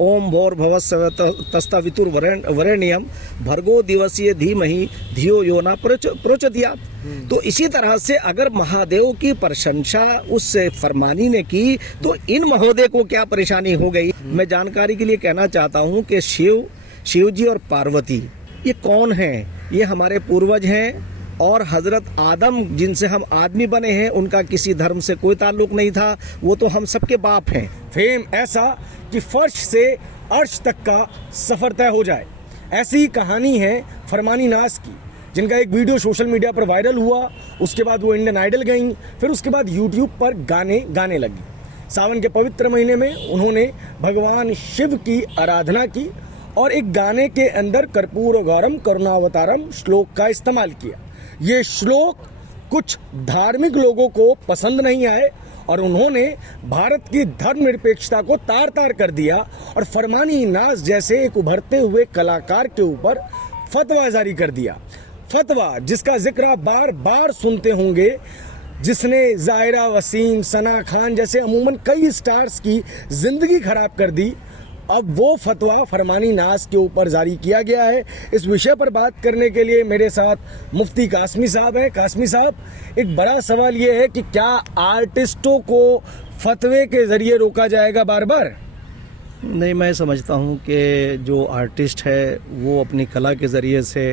ओम भोर्भुवस्सुः तत्सवितुर्वरेण्यं भर्गो दिवसीय धीमहि धियो यो न प्रचोदयात्। तो इसी तरह से अगर महादेव की प्रशंसा उस फरमानी ने की तो इन महोदय को क्या परेशानी हो गई। मैं जानकारी के लिए कहना चाहता हूँ कि शिव जी और पार्वती ये कौन हैं? ये हमारे पूर्वज हैं और हजरत आदम जिनसे हम आदमी बने हैं उनका किसी धर्म से कोई ताल्लुक नहीं था, वो तो हम सबके बाप हैं। फेम ऐसा कि फर्श से अर्श तक का सफ़र तय हो जाए, ऐसी ही कहानी है फरमानी नाज की, जिनका एक वीडियो सोशल मीडिया पर वायरल हुआ। उसके बाद वो इंडियन आइडल गईं, फिर उसके बाद यूट्यूब पर गाने लगी। सावन के पवित्र महीने में उन्होंने भगवान शिव की आराधना की और एक गाने के अंदर कर्पूर गौरम करुणावतारम श्लोक का इस्तेमाल किया। ये श्लोक कुछ धार्मिक लोगों को पसंद नहीं आए और उन्होंने भारत की धर्मनिरपेक्षता को तार तार कर दिया और फरमानी नाज जैसे एक उभरते हुए कलाकार के ऊपर फतवा जारी कर दिया। फतवा जिसका जिक्र आप बार बार सुनते होंगे, जिसने ज़ाहिरा वसीम, सना खान जैसे अमूमन कई स्टार्स की ज़िंदगी खराब कर दी। अब वो फतवा फरमानी नाज के ऊपर जारी किया गया है। इस विषय पर बात करने के लिए मेरे साथ मुफ्ती कासमी साहब हैं। कासमी साहब, एक बड़ा सवाल ये है कि क्या आर्टिस्टों को फतवे के ज़रिए रोका जाएगा बार बार? नहीं, मैं समझता हूँ कि जो आर्टिस्ट है वो अपनी कला के ज़रिए से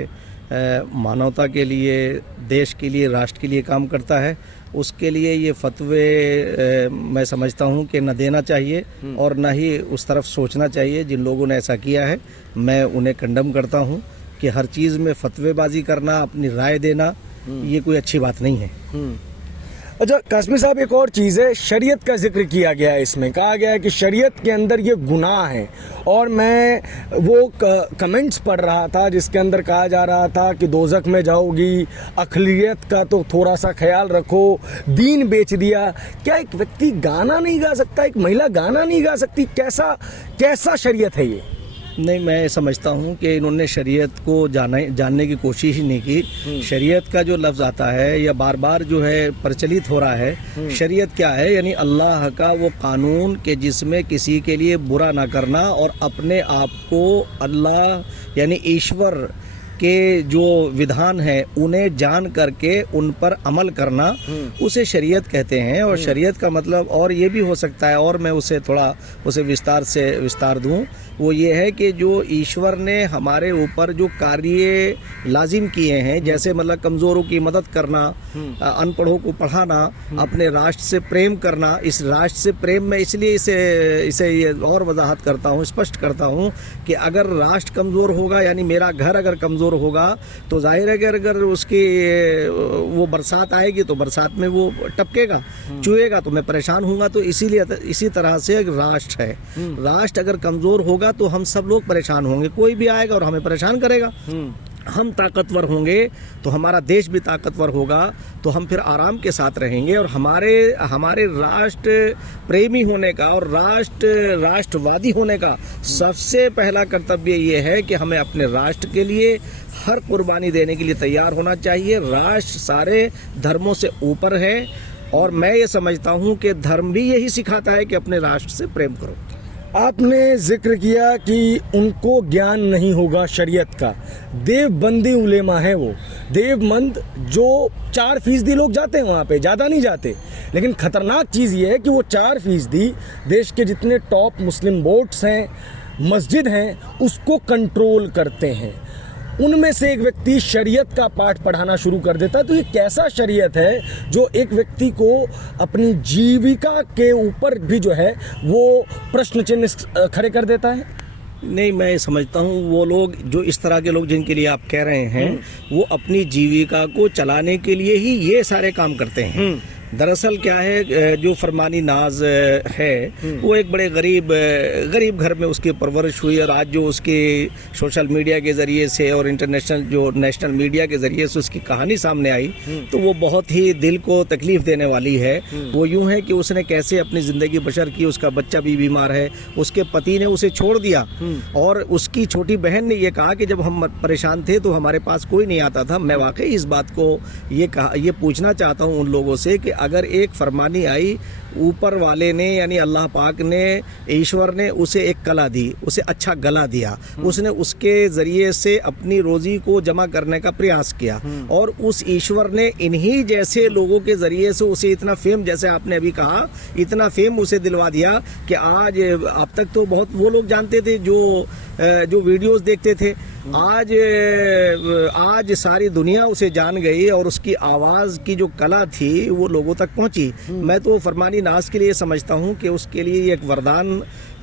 मानवता के लिए, देश के लिए, राष्ट्र के लिए काम करता है। उसके लिए ये फतवे मैं समझता हूँ कि न देना चाहिए और न ही उस तरफ सोचना चाहिए। जिन लोगों ने ऐसा किया है मैं उन्हें कंडम करता हूँ कि हर चीज़ में फतवेबाजी करना, अपनी राय देना, ये कोई अच्छी बात नहीं है। अच्छा कासमी साहब, एक और चीज़ है, शरीयत का जिक्र किया गया है। इसमें कहा गया है कि शरीयत के अंदर ये गुनाह है और मैं वो कमेंट्स पढ़ रहा था जिसके अंदर कहा जा रहा था कि दोज़ख में जाओगी, अखिलियत का तो थोड़ा सा ख्याल रखो, दीन बेच दिया। क्या एक व्यक्ति गाना नहीं गा सकता? एक महिला गाना नहीं गा सकती? कैसा शरीयत है ये? नहीं, मैं समझता हूँ कि इन्होंने शरीयत को जानने की कोशिश ही नहीं की। शरीयत का जो लफ्ज़ आता है या बार बार जो है प्रचलित हो रहा है, शरीयत क्या है? यानी अल्लाह का वो कानून के जिसमें किसी के लिए बुरा ना करना और अपने आप को अल्लाह यानी ईश्वर के जो विधान हैं उन्हें जान करके उन पर अमल करना, उसे शरीयत कहते हैं। और शरीयत का मतलब और ये भी हो सकता है, और मैं उसे विस्तार दूं, वो ये है कि जो ईश्वर ने हमारे ऊपर जो कार्य लाजिम किए हैं, जैसे मतलब कमज़ोरों की मदद करना, अनपढ़ों को पढ़ाना, अपने राष्ट्र से प्रेम करना। इस राष्ट्र से प्रेम में इसलिए इसे ये और वजाहत करता हूँ, स्पष्ट करता हूँ कि अगर राष्ट्र कमज़ोर होगा, यानी मेरा घर अगर कमज़ोर होगा तो जाहिर है कि अगर उसकी वो बरसात आएगी तो बरसात में वो टपकेगा, चुएगा, तो मैं परेशान हूँगा। तो इसी तरह से एक राष्ट्र है, राष्ट्र अगर कमज़ोर होगा तो हम सब लोग परेशान होंगे। कोई भी आएगा और हमें परेशान करेगा। हम ताकतवर होंगे तो हमारा देश भी ताकतवर होगा, तो हम फिर आराम के साथ रहेंगे। और हमारे राष्ट्र प्रेमी होने का और राष्ट्रवादी होने का सबसे पहला कर्तव्य ये है कि हमें अपने राष्ट्र के लिए हर कुर्बानी देने के लिए तैयार होना चाहिए। राष्ट्र सारे धर्मों से ऊपर है और मैं ये समझता हूँ कि धर्म भी यही सिखाता है कि अपने राष्ट्र से प्रेम करो। आपने जिक्र किया कि उनको ज्ञान नहीं होगा शरीयत का। देवबंदी उलेमा है वो, देवबंद जो 4% लोग जाते हैं वहाँ पे, ज़्यादा नहीं जाते। लेकिन ख़तरनाक चीज़ ये है कि वो 4% देश के जितने टॉप मुस्लिम बोर्ड्स हैं, मस्जिद हैं, उसको कंट्रोल करते हैं। उनमें से एक व्यक्ति शरीयत का पाठ पढ़ाना शुरू कर देता है। तो ये कैसा शरीयत है जो एक व्यक्ति को अपनी जीविका के ऊपर भी जो है वो प्रश्न चिन्ह खड़े कर देता है? नहीं, मैं समझता हूँ वो लोग, जो इस तरह के लोग जिनके लिए आप कह रहे हैं, वो अपनी जीविका को चलाने के लिए ही ये सारे काम करते हैं। दरअसल क्या है, जो फरमानी नाज है वो एक बड़े गरीब घर में उसकी परवरिश हुई और आज जो उसकी सोशल मीडिया के ज़रिए से और नेशनल मीडिया के ज़रिए से उसकी कहानी सामने आई तो वो बहुत ही दिल को तकलीफ़ देने वाली है। वो यूँ है कि उसने कैसे अपनी ज़िंदगी बसर की, उसका बच्चा भी बीमार है, उसके पति ने उसे छोड़ दिया और उसकी छोटी बहन ने ये कहा कि जब हम परेशान थे तो हमारे पास कोई नहीं आता था। मैं वाकई इस बात को ये पूछना चाहता हूँ उन लोगों से कि अगर एक फरमानी आई, ऊपर वाले ने यानी अल्लाह पाक ने, ईश्वर ने उसे एक कला दी, उसे अच्छा गला दिया, उसने उसके ज़रिए से अपनी रोज़ी को जमा करने का प्रयास किया, और उस ईश्वर ने इन्हीं जैसे लोगों के ज़रिए से उसे इतना फेम, जैसे आपने अभी कहा, इतना फेम उसे दिलवा दिया कि आज, अब तक तो बहुत वो लोग जानते थे जो वीडियोस देखते थे, आज सारी दुनिया उसे जान गई और उसकी आवाज़ की जो कला थी वो लोगों तक पहुंची। मैं तो फरमानी नाज के लिए समझता हूं कि उसके लिए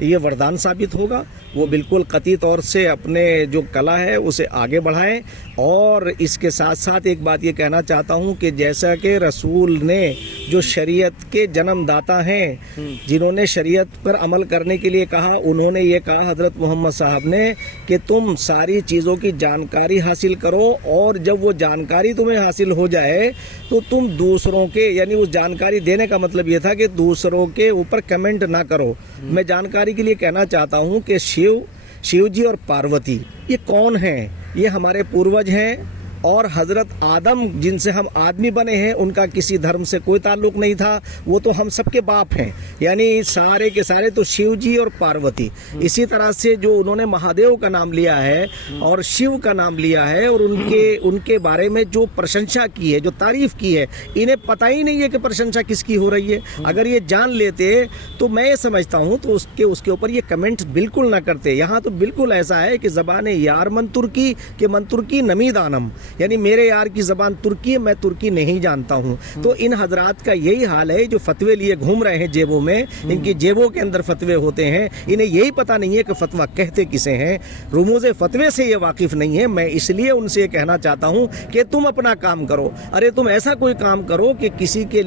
ये वरदान साबित होगा। वो बिल्कुल कतई तौर से अपने जो कला है उसे आगे बढ़ाएं। और इसके साथ साथ एक बात ये कहना चाहता हूं कि जैसा कि रसूल ने, जो शरीयत के जन्मदाता हैं, जिन्होंने शरीयत पर अमल करने के लिए कहा, उन्होंने ये कहा हज़रत मोहम्मद साहब ने कि तुम सारी चीज़ों की जानकारी हासिल करो, और जब वो जानकारी तुम्हें हासिल हो जाए तो तुम दूसरों के, यानी उस जानकारी देने का मतलब ये था कि दूसरों के ऊपर कमेंट ना करो। मैं जानकारी के लिए कहना चाहता हूँ कि शिव जी और पार्वती ये कौन हैं? ये हमारे पूर्वज हैं, और हज़रत आदम जिनसे हम आदमी बने हैं उनका किसी धर्म से कोई ताल्लुक़ नहीं था, वो तो हम सबके बाप हैं, यानी सारे के सारे तो शिव जी और पार्वती। इसी तरह से जो उन्होंने महादेव का नाम लिया है और शिव का नाम लिया है और उनके बारे में जो प्रशंसा की है, जो तारीफ़ की है, इन्हें पता ही नहीं है कि प्रशंसा किसकी हो रही है। अगर ये जान लेते तो मैं ये समझता हूँ तो उसके ऊपर ये कमेंट बिल्कुल ना करते। यहाँ तो बिल्कुल ऐसा है कि ज़बान यार मन तुर्की के मन तुर्की नमी दानम, यानी मेरे यार की ज़बान तुर्की है, मैं तुर्की नहीं जानता हूँ। तो इन हजरात का यही हाल है जो फतवे लिए घूम रहे हैं जेबों में, इनकी जेबों के अंदर फतवे होते हैं, इन्हें यही पता नहीं है कि फतवा कहते किसे हैं, रुमूज़े फतवे से ये वाकिफ़ नहीं है। मैं इसलिए उनसे ये कहना चाहता हूँ कि तुम अपना काम करो। अरे तुम ऐसा कोई काम करो कि किसी के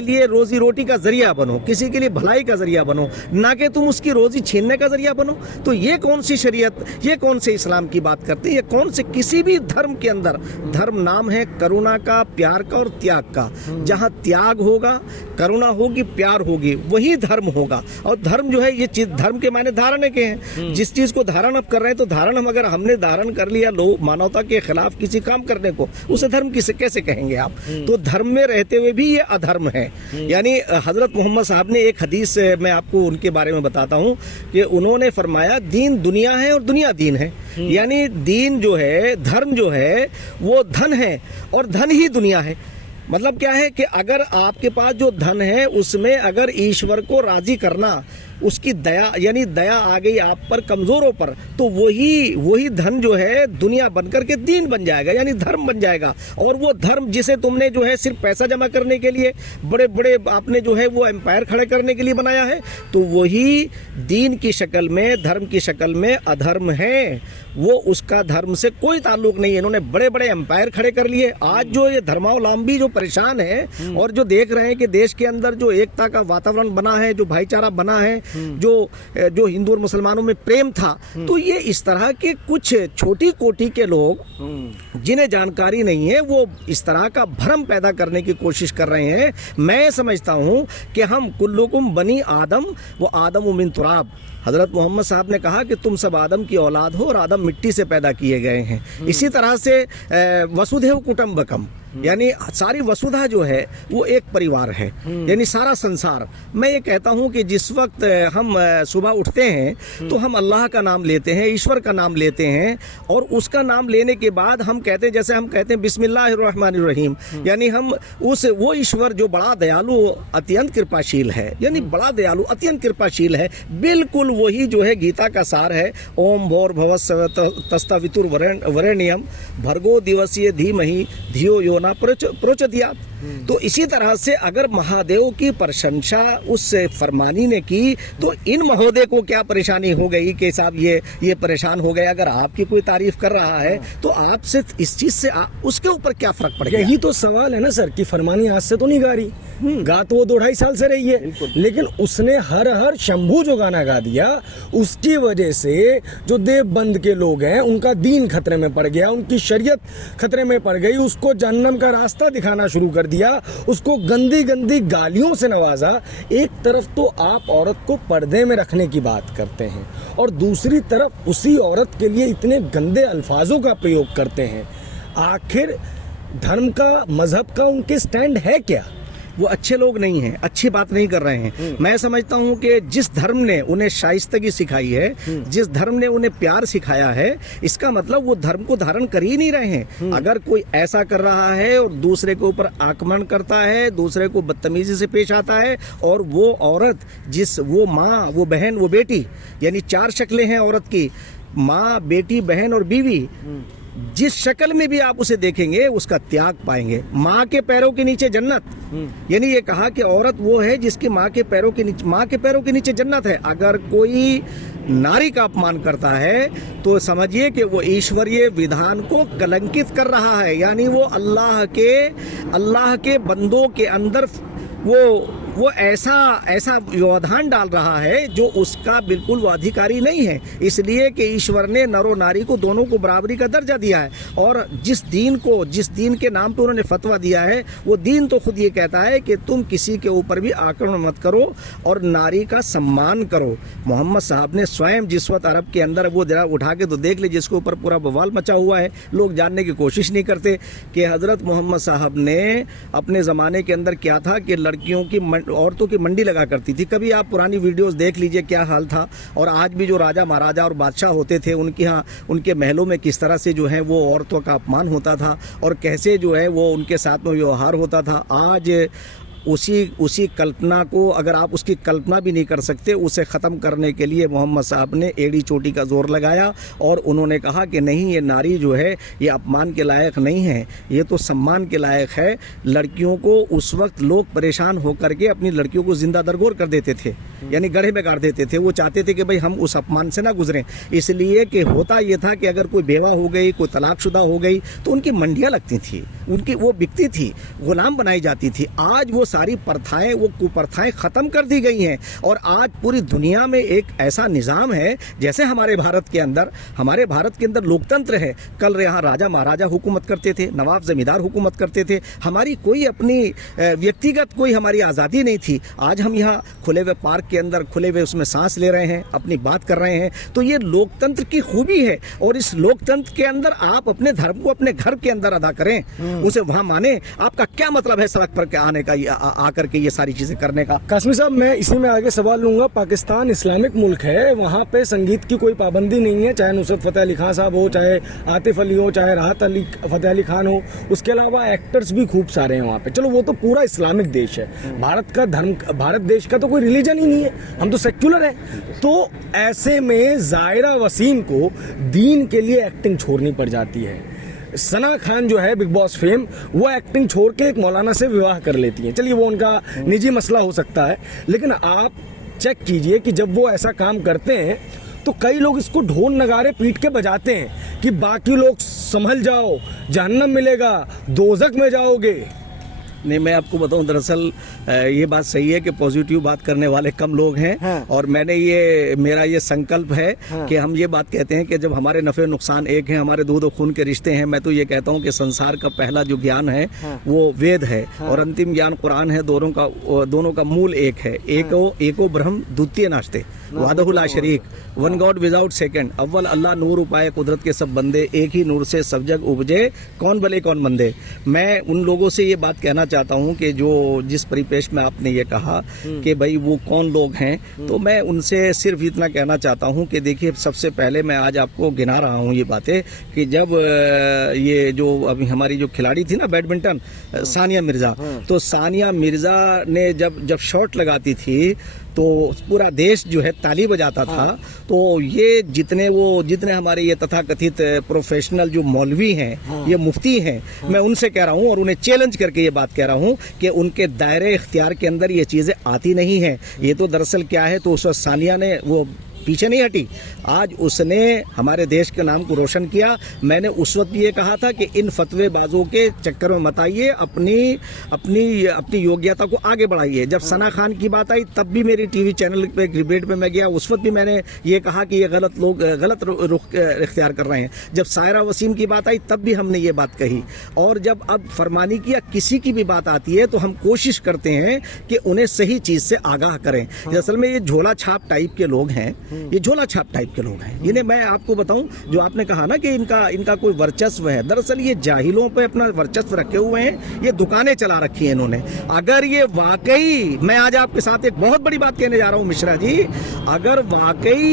लिए रोज़ी रोटी का ज़रिया बनो, किसी के लिए भलाई का ज़रिया बनो, ना कि तुम उसकी रोज़ी छीनने का ज़रिया बनो। तो ये कौन सी शरीयत, ये कौन से इस्लाम की बात करते हैं? ये कौन से किसी भी धर्म के अंदर, धर्म नाम है करुणा का, प्यार का और त्याग का। जहां त्याग होगा, करुणा होगी, प्यार होगी, वही धर्म होगा। और धर्म जो है ये चीज, धर्म के माने धारण के हैं। जिस चीज को धारण अब कर रहे हैं, तो धारण हम अगर हमने धारण कर लिया लोग मानवता के खिलाफ किसी काम करने को, उसे धर्म कैसे कहेंगे आप? तो धर्म में रहते हुए भी ये अधर्म है। यानी हजरत मोहम्मद साहब ने एक हदीस, मैं आपको उनके बारे में बताता हूँ कि उन्होंने फरमाया दीन दुनिया है और दुनिया दीन है। यानी दीन जो है, धर्म जो है, वो धन है और धन ही दुनिया है। मतलब क्या है कि अगर आपके पास जो धन है उसमें अगर ईश्वर को राजी करना, उसकी दया, यानी दया आ गई आप पर कमज़ोरों पर, तो वही धन जो है दुनिया बनकर के दीन बन जाएगा, यानी धर्म बन जाएगा। और वो धर्म जिसे तुमने जो है सिर्फ पैसा जमा करने के लिए, बड़े बड़े आपने जो है वो एम्पायर खड़े करने के लिए बनाया है, तो वही दीन की शक्ल में, धर्म की शक्ल में अधर्म है। वो उसका धर्म से कोई ताल्लुक नहीं है। इन्होंने बड़े बड़े एम्पायर खड़े कर लिए। आज जो ये धर्मावलंबी जो परेशान है और जो देख रहे हैं कि देश के अंदर जो एकता का वातावरण बना है, जो भाईचारा बना है, जो हिंदू और मुसलमानों में प्रेम था, तो ये इस तरह के कुछ छोटी कोटि के लोग जिन्हें जानकारी नहीं है, वो इस तरह का भ्रम पैदा करने की कोशिश कर रहे हैं। मैं समझता हूं कि हम कुल्लुकुम बनी आदम व आदम मिन तुराब। हज़रत मोहम्मद साहब ने कहा कि तुम सब आदम की औलाद हो और आदम मिट्टी से पैदा किए गए हैं। इसी तरह से वसुधैव कुटुंबकम, यानी सारी वसुधा जो है वो एक परिवार है, यानी सारा संसार। मैं ये कहता हूँ कि जिस वक्त हम सुबह उठते हैं तो हम अल्लाह का नाम लेते हैं, ईश्वर का नाम लेते हैं, और उसका नाम लेने के बाद हम कहते हैं, जैसे हम कहते हैं बिस्मिल्लाहिर्रहमानिर्रहीम, यानी हम वो ईश्वर जो बड़ा दयालु अत्यंत कृपाशील है, यानी बड़ा दयालु अत्यंत कृपाशील है, बिल्कुल वही जो है गीता का सार है। ओम भोर भवस्व तस्तावितुर वरेण्यम भर्गो दिवसीय धीमहि धियो यो ना प्रचोदयात्। तो इसी तरह से अगर महादेव की प्रशंसा उस फरमानी ने की, तो इन महोदय को क्या परेशानी हो गई कि साहब ये परेशान हो गए। अगर आपकी कोई तारीफ कर रहा है तो आपसे इस चीज से उसके ऊपर क्या फर्क पड़ गया? यही तो सवाल है ना सर, कि फरमानी आज से तो नहीं गा रही, गा तो वो 2-2.5 साल से रही है, लेकिन उसने हर हर शंभू जो गाना गा दिया, उसकी वजह से जो देवबंद के लोग हैं उनका दीन खतरे में पड़ गया, उनकी शरीयत खतरे में पड़ गई, उसको जहन्नम का रास्ता दिखाना शुरू कर दिया, उसको गंदी गंदी गालियों से नवाजा। एक तरफ तो आप औरत को पर्दे में रखने की बात करते हैं और दूसरी तरफ उसी औरत के लिए इतने गंदे अल्फाजों का प्रयोग करते हैं। आखिर धर्म का, मजहब का उनके स्टैंड है क्या? वो अच्छे लोग नहीं हैं, अच्छी बात नहीं कर रहे हैं। मैं समझता हूं कि जिस धर्म ने उन्हें शाइस्तगी सिखाई है, जिस धर्म ने उन्हें प्यार सिखाया है, इसका मतलब वो धर्म को धारण कर ही नहीं रहे हैं। अगर कोई ऐसा कर रहा है और दूसरे के ऊपर आक्रमण करता है, दूसरे को बदतमीजी से पेश आता है, और वो औरत वो माँ, वो बहन, वो बेटी, यानी 4 शक्लें हैं औरत की, माँ, बेटी, बहन और बीवी, जिस शक्ल में भी आप उसे देखेंगे उसका त्याग पाएंगे। माँ के पैरों के नीचे जन्नत, यानी ये कहा कि औरत वो है जिसकी माँ के पैरों के नीचे जन्नत है। अगर कोई नारी का अपमान करता है तो समझिए कि वो ईश्वरीय विधान को कलंकित कर रहा है, यानी वो अल्लाह के बंदों के अंदर वो ऐसा व्यवधान डाल रहा है जो उसका बिल्कुल वो अधिकारी नहीं है। इसलिए कि ईश्वर ने नरो नारी को दोनों को बराबरी का दर्जा दिया है, और जिस दीन के नाम पे उन्होंने फतवा दिया है, वो दीन तो खुद ये कहता है कि तुम किसी के ऊपर भी आक्रमण मत करो और नारी का सम्मान करो। मोहम्मद साहब ने स्वयं जिस वक्त अरब के अंदर, वो जरा उठा के तो देख ले जिसके ऊपर पूरा बवाल मचा हुआ है, लोग जानने की कोशिश नहीं करते कि हज़रत मोहम्मद साहब ने अपने ज़माने के अंदर क्या था कि लड़कियों की, औरतों की मंडी लगा करती थी। कभी आप पुरानी वीडियोस देख लीजिए क्या हाल था। और आज भी जो राजा महाराजा और बादशाह होते थे उनके यहाँ, उनके महलों में किस तरह से जो है वो औरतों का अपमान होता था और कैसे जो है वो उनके साथ में व्यवहार होता था। आज उसी कल्पना को, अगर आप उसकी कल्पना भी नहीं कर सकते, उसे ख़त्म करने के लिए मोहम्मद साहब ने एड़ी चोटी का जोर लगाया और उन्होंने कहा कि नहीं, ये नारी जो है ये अपमान के लायक नहीं है, ये तो सम्मान के लायक है। लड़कियों को उस वक्त लोग परेशान होकर के अपनी लड़कियों को जिंदा दरगोर कर देते थे, यानी गड्ढे में गाड़ देते थे। वो चाहते थे कि भाई हम उस अपमान से ना गुजरें, इसलिए कि होता ये था कि अगर कोई बेवा हो गई, कोई तलाकशुदा हो गई तो उनकी मंडियाँ लगती थी, उनकी वो बिकती थी, गुलाम बनाई जाती थी। आज वो सारी प्रथाएं, वो कुप्रथाएं ख़त्म कर दी गई हैं और आज पूरी दुनिया में एक ऐसा निज़ाम है, जैसे हमारे भारत के अंदर लोकतंत्र है। कल यहाँ राजा महाराजा हुकूमत करते थे, नवाब ज़मींदार हुकूमत करते थे, हमारी कोई अपनी व्यक्तिगत कोई हमारी आज़ादी नहीं थी। आज हम यहाँ खुले हुए पार्क के अंदर, खुले हुए उसमें सांस ले रहे हैं, अपनी बात कर रहे हैं। तो ये लोकतंत्र की खूबी है, और इस लोकतंत्र के अंदर आप अपने धर्म को अपने घर के अंदर अदा करें, उसे वहाँ माने। आपका क्या मतलब है सड़क पर आने का, आकर के ये सारी चीजें करने का? कासमी साहब, मैं इसी में आगे सवाल लूंगा। पाकिस्तान इस्लामिक मुल्क है, वहाँ पे संगीत की कोई पाबंदी नहीं है, चाहे नुसरत फतेह अली खान साहब हो, चाहे आतिफ अली हो, चाहे राहत फतेह अली खान हो। उसके अलावा एक्टर्स भी खूब सारे हैं वहाँ पे। चलो, वो तो पूरा इस्लामिक देश है, भारत देश का तो कोई रिलीजन ही नहीं है, हम तो सेक्युलर हैं। तो ऐसे में ज़ाहिरा वसीम को दीन के लिए एक्टिंग छोड़नी पड़ जाती है। सना खान जो है बिग बॉस फेम, वो एक्टिंग छोड़ के एक मौलाना से विवाह कर लेती हैं। चलिए, वो उनका निजी मसला हो सकता है, लेकिन आप चेक कीजिए कि जब वो ऐसा काम करते हैं तो कई लोग इसको ढोल नगारे पीट के बजाते हैं कि बाकी लोग संभल जाओ, जहन्नम मिलेगा, दोज़ख में जाओगे। नहीं, मैं आपको बताऊं, दरअसल ये बात सही है कि पॉजिटिव बात करने वाले कम लोग हैं। हाँ। और मेरा ये संकल्प है। हाँ। कि हम ये बात कहते हैं कि जब हमारे नफ़े नुकसान एक हैं, हमारे दूध और खून के रिश्ते हैं। मैं तो ये कहता हूं कि संसार का पहला जो ज्ञान है, हाँ, वो वेद है। हाँ। और अंतिम ज्ञान कुरान है। दोनों का मूल एक है। एको ब्रह्म द्वितीय नाश्ते, वादहु ला शरीक, वन गॉड विदाउट सेकंड, अव्वल अल्लाह नूर उपाय कुदरत के सब बंदे, एक ही नूर से सब जग उपजे, कौन भले कौन मंदे। मैं उन लोगों से ये बात कहना चाहता हूं कि जिस परिपेश में आपने ये कहा कि भाई वो कौन लोग हैं, तो मैं उनसे सिर्फ इतना कहना चाहता हूं कि देखिए, सबसे पहले मैं आज आपको गिना रहा हूं ये बातें कि जब ये जो अभी हमारी जो खिलाड़ी थी ना बैडमिंटन, सानिया मिर्जा, तो सानिया मिर्जा ने जब शॉट लगाती थी तो पूरा देश जो है ताली बजाता था। तो ये जितने हमारे ये तथाकथित प्रोफेशनल जो मौलवी हैं, ये मुफ्ती हैं, मैं उनसे कह रहा हूँ और उन्हें चैलेंज करके ये बात कह रहा हूँ कि उनके दायरे इख्तियार के अंदर ये चीज़ें आती नहीं हैं। ये तो दरअसल क्या है, तो उस वक्त सानिया ने वो पीछे नहीं हटी, आज उसने हमारे देश के नाम को रोशन किया। मैंने उस वक्त ये कहा था कि इन फतवेबाजों के चक्कर में मत आइए, अपनी योग्यता को आगे बढ़ाइए। जब सना खान की बात आई तब भी मेरी टीवी चैनल पे डिबेट पे मैं गया, उस वक्त भी मैंने ये कहा कि ये गलत रुख इख्तियार कर रहे हैं। जब सायरा वसीम की बात आई तब भी हमने ये बात कही। और जब अब फरमानी की या किसी की भी बात आती है तो हम कोशिश करते हैं कि उन्हें सही चीज़ से आगाह करें। असल में ये झोला छाप टाइप के लोग हैं, ये झोला छाप टाइप के लोग हैं। इन्हें मैं आपको बताऊं, जो आपने कहा ना कि इनका कोई वर्चस्व है, दरअसल ये जाहिलों पे अपना वर्चस्व रखे हुए हैं, ये दुकानें चला रखी हैं इन्होंने। अगर ये वाकई, मैं आज आपके साथ एक बहुत बड़ी बात कहने जा रहा हूं मिश्रा जी, अगर वाकई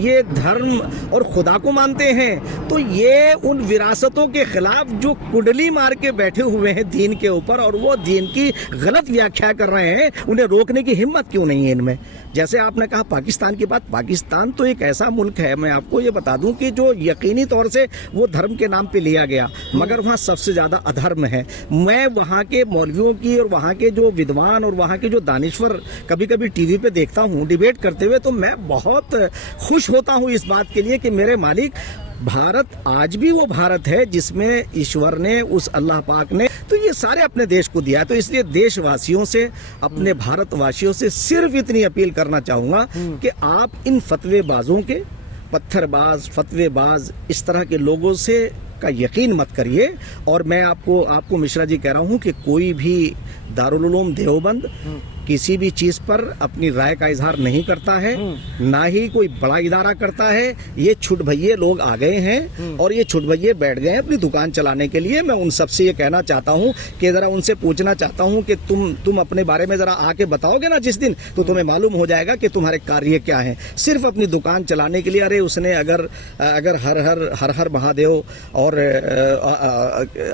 ये धर्म और खुदा को मानते हैं तो ये उन विरासतों के खिलाफ जो कुंडली मार के बैठे हुए हैं दीन के ऊपर और वो दीन की गलत व्याख्या कर रहे हैं, उन्हें रोकने की हिम्मत क्यों नहीं है इनमें। जैसे आपने कहा पाकिस्तान की बात, पाकिस्तान तो एक ऐसा मुल्क है, मैं आपको ये बता दूं कि जो यकीनी तौर से वो धर्म के नाम पे लिया गया, मगर वहाँ सबसे ज़्यादा अधर्म है। मैं वहाँ के मौलवियों की और वहाँ के जो विद्वान और वहाँ के जो दानिश्वर कभी कभी टीवी पे देखता हूँ डिबेट करते हुए, तो मैं बहुत खुश होता हूँ इस बात के लिए कि मेरे मालिक, भारत आज भी वो भारत है जिसमें ईश्वर ने, उस अल्लाह पाक ने तो ये सारे अपने देश को दिया। तो इसलिए देशवासियों से, अपने भारतवासियों से सिर्फ इतनी अपील करना चाहूँगा कि आप इन फतवेबाजों के, पत्थरबाज, फतवेबाज, इस तरह के लोगों से का यकीन मत करिए। और मैं आपको मिश्रा जी कह रहा हूँ कि कोई भी दारुल उलूम देवबंद किसी भी चीज पर अपनी राय का इजहार नहीं करता है, ना ही कोई बड़ा इदारा करता है। ये छुट भैये लोग आ गए हैं और ये छुट भैये बैठ गए हैं अपनी दुकान चलाने के लिए। मैं उन सबसे ये कहना चाहता हूँ कि जरा उनसे पूछना चाहता हूँ कि तुम अपने बारे में जरा आके बताओगे ना जिस दिन, तो तुम्हें मालूम हो जाएगा कि तुम्हारे कार्य क्या हैं। सिर्फ अपनी दुकान चलाने के लिए, अरे उसने अगर हर हर महादेव और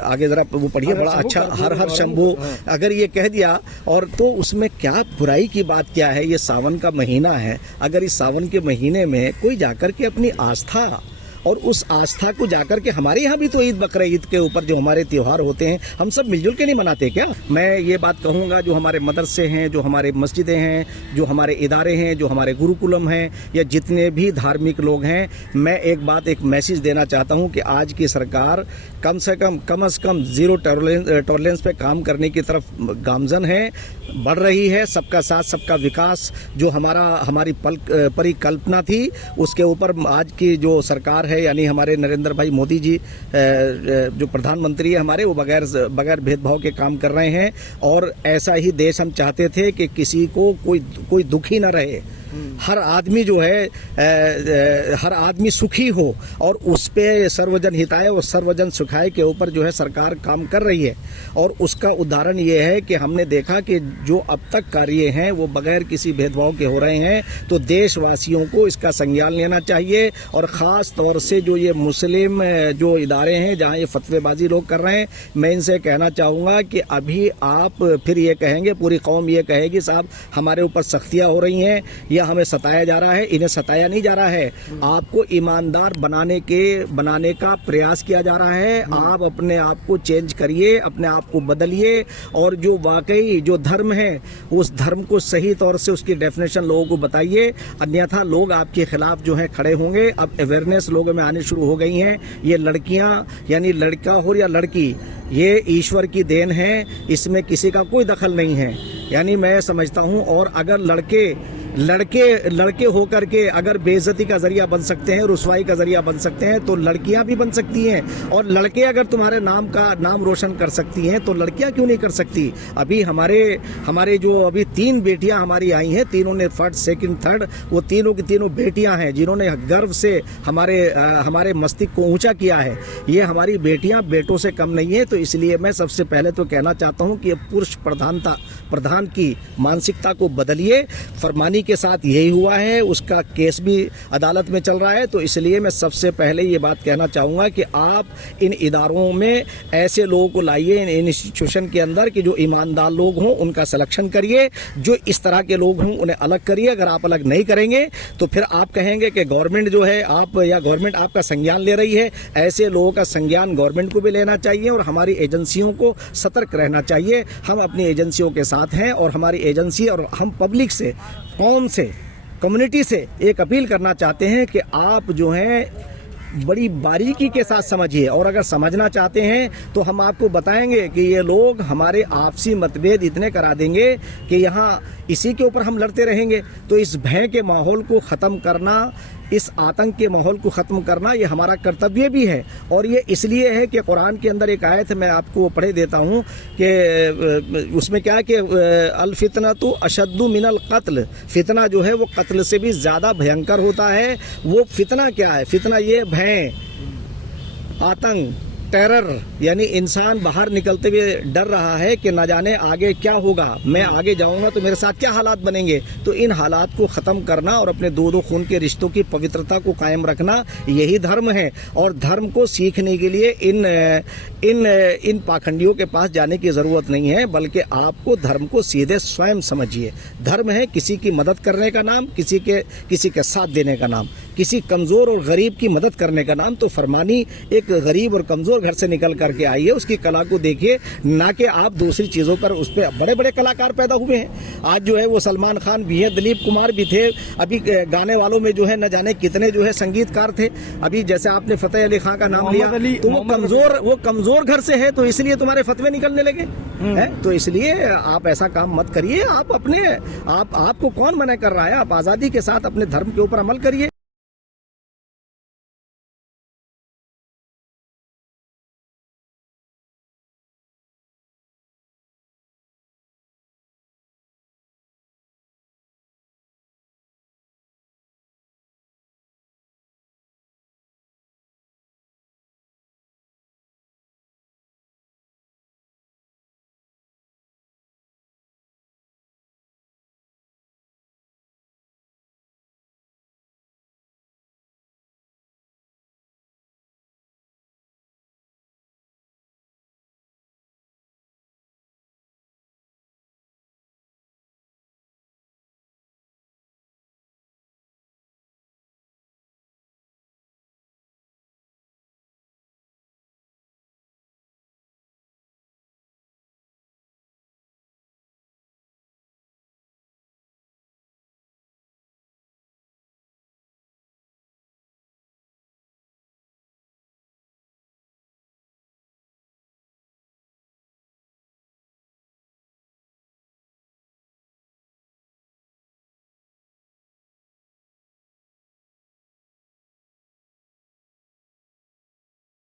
आगे जरा वो पढ़िए, बड़ा अच्छा, हर हर शंभू, अगर ये कह दिया, और तो उसमें क्या बुराई की बात क्या है। ये सावन का महीना है, अगर इस सावन के महीने में कोई जाकर के अपनी आस्था और उस आस्था को जाकर के, हमारे यहाँ भी तो ईद बकरा ईद के ऊपर जो हमारे त्यौहार होते हैं, हम सब मिलजुल के नहीं मनाते क्या। मैं ये बात कहूँगा, जो हमारे मदरसे हैं, जो हमारे मस्जिदें हैं, जो हमारे इदारे हैं, जो हमारे गुरुकुलम हैं, या जितने भी धार्मिक लोग हैं, मैं एक मैसेज देना चाहता हूँ कि आज की सरकार कम से कम जीरो टॉलरेंस पे काम करने की तरफ गामजन है, बढ़ रही है। सबका साथ सबका विकास जो हमारी परिकल्पना थी, उसके ऊपर आज की जो सरकार है, यानी हमारे नरेंद्र भाई मोदी जी जो प्रधानमंत्री है हमारे, वो बगैर भेदभाव के काम कर रहे हैं। और ऐसा ही देश हम चाहते थे कि किसी को कोई दुखी न रहे, हर आदमी जो है हर आदमी सुखी हो, और उस पे सर्वजन हिताय और सर्वजन सुखाय के ऊपर जो है सरकार काम कर रही है। और उसका उदाहरण ये है कि हमने देखा कि जो अब तक कार्य हैं वो बगैर किसी भेदभाव के हो रहे हैं। तो देशवासियों को इसका संज्ञान लेना चाहिए, और ख़ास तौर से जो ये मुस्लिम जो इदारे हैं जहाँ ये फतवेबाजी लोग कर रहे हैं, मैं इनसे कहना चाहूँगा कि अभी आप फिर ये कहेंगे, पूरी कौम ये कहेगी साहब हमारे ऊपर सख्तियाँ हो रही हैं या हमें सताया जा रहा है। इन्हें सताया नहीं जा रहा है, आपको ईमानदार बनाने का प्रयास किया जा रहा है। आप अपने आप को चेंज करिए, अपने आप को बदलिए, और जो वाकई जो धर्म है उस धर्म को सही तौर से उसकी डेफिनेशन लोगों को बताइए, अन्यथा लोग आपके खिलाफ जो है खड़े होंगे। अब अवेयरनेस लोगों में आने शुरू हो गई हैं। ये लड़कियां, यानी लड़का हो या लड़की, ये ईश्वर की देन है, इसमें किसी का कोई दखल नहीं है, यानी मैं समझता हूँ। और अगर लड़के होकर के अगर बेइज्जती का जरिया बन सकते हैं, रुसवाई का जरिया बन सकते हैं, तो लड़कियां भी बन सकती हैं। और लड़के अगर तुम्हारे नाम रोशन कर सकती हैं, तो लड़कियां क्यों नहीं कर सकती। अभी हमारे जो अभी 3 बेटियां हमारी आई हैं, तीनों ने फर्स्ट, सेकंड, थर्ड, वो तीनों की तीनों बेटियां हैं जिन्होंने गर्व से हमारे मस्तिष्क को ऊंचा किया है। ये हमारी बेटियां बेटों से कम नहीं है। तो इसलिए मैं सबसे पहले तो कहना चाहता हूं कि पुरुष प्रधान की मानसिकता को बदलिए। फरमानी के साथ यही हुआ है, उसका केस भी अदालत में चल रहा है। तो इसलिए मैं सबसे पहले ये बात कहना चाहूँगा कि आप इन इदारों में ऐसे लोगों को लाइए, इन इंस्टीट्यूशन के अंदर कि जो ईमानदार लोग हों उनका सिलेक्शन करिए, जो इस तरह के लोग हों उन्हें अलग करिए। अगर आप अलग नहीं करेंगे तो फिर आप कहेंगे कि गवर्नमेंट जो है गवर्नमेंट आपका संज्ञान ले रही है। ऐसे लोगों का संज्ञान गवर्नमेंट को भी लेना चाहिए और हमारी एजेंसियों को सतर्क रहना चाहिए। हम अपनी एजेंसियों के साथ हैं और हमारी एजेंसी और हम पब्लिक से, कौम से, कम्युनिटी से एक अपील करना चाहते हैं कि आप जो हैं बड़ी बारीकी के साथ समझिए, और अगर समझना चाहते हैं तो हम आपको बताएंगे कि ये लोग हमारे आपसी मतभेद इतने करा देंगे कि यहाँ इसी के ऊपर हम लड़ते रहेंगे। तो इस भय के माहौल को ख़त्म करना, इस आतंक के माहौल को ख़त्म करना, ये हमारा कर्तव्य भी है। और ये इसलिए है कि कुरान के अंदर एक आयत मैं आपको पढ़े देता हूँ कि उसमें क्या है कि अल फितना तो अशद्दु मिनल कत्ल, फितना जो है वो कत्ल से भी ज़्यादा भयंकर होता है। वो फितना क्या है? फितना ये भय, आतंक, टेरर, यानी इंसान बाहर निकलते हुए डर रहा है कि न जाने आगे क्या होगा, मैं आगे जाऊंगा तो मेरे साथ क्या हालात बनेंगे। तो इन हालात को ख़त्म करना और अपने दो खून के रिश्तों की पवित्रता को कायम रखना, यही धर्म है। और धर्म को सीखने के लिए इन पाखंडियों के पास जाने की ज़रूरत नहीं है, बल्कि आपको धर्म को सीधे स्वयं समझिए। धर्म है किसी की मदद करने का नाम, किसी के साथ देने का नाम, किसी कमज़ोर और गरीब की मदद करने का नाम। तो फरमानी एक गरीब और कमज़ोर घर से निकल करके आई है, उसकी कला को देखिए, ना कि आप दूसरी चीज़ों पर। उस पर बड़े बड़े कलाकार पैदा हुए हैं। आज जो है वो सलमान खान भी है, दिलीप कुमार भी थे, अभी गाने वालों में जो है न जाने कितने जो है संगीतकार थे। अभी जैसे आपने फतेह अली खान का नाम लिया, तो वो कमज़ोर घर से है, तो इसलिए तुम्हारे फतवे निकलने लगे हैं। तो इसलिए आप ऐसा काम मत करिए। आप आपको कौन मना कर रहा है? आप आज़ादी के साथ अपने धर्म के ऊपर अमल करिए।